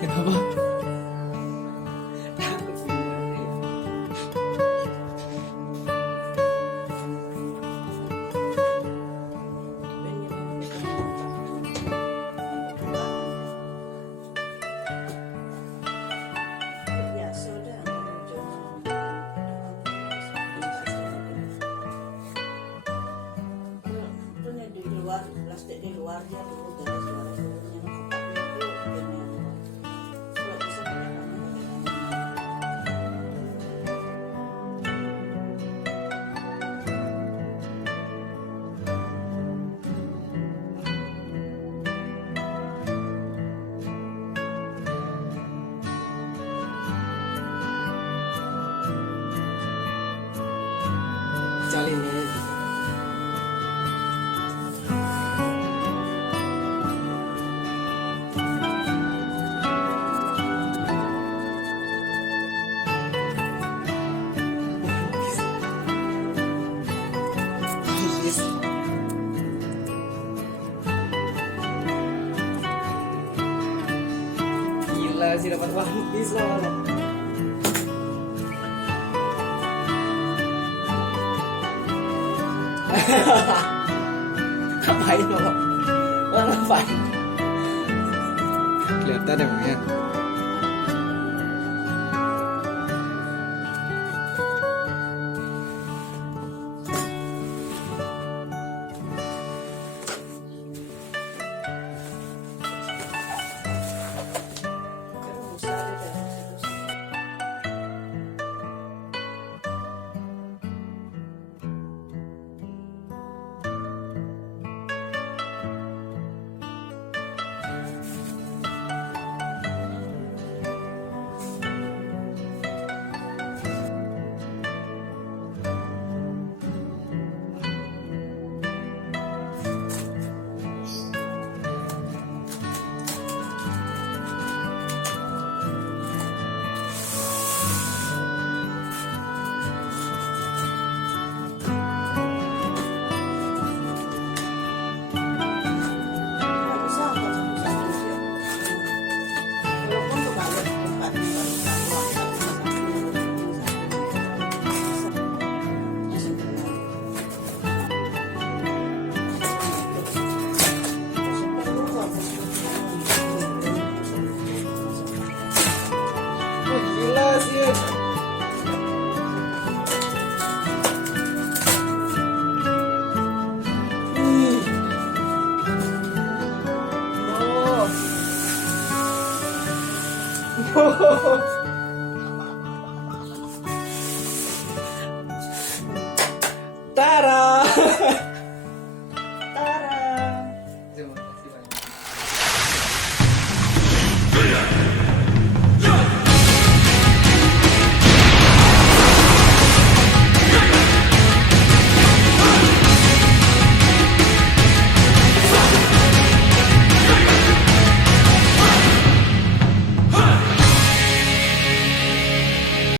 Kenapa? Takut sebenarnya. Ya sudah, punya di luar, plastik di luar dia dulu dari suara suaranya kokapnya itu ini kalau bisa Cali ini. Yes. Gila sih dapat One Piece loh. Ngapain lo? Lo ngapain? Kelihatan emangnya. besar dari situ. Nggak bisa angkat satu-satu sih. Walaupun kebalik tempatnya baru satu, angkat Oh, gila sih. Oh. Tara.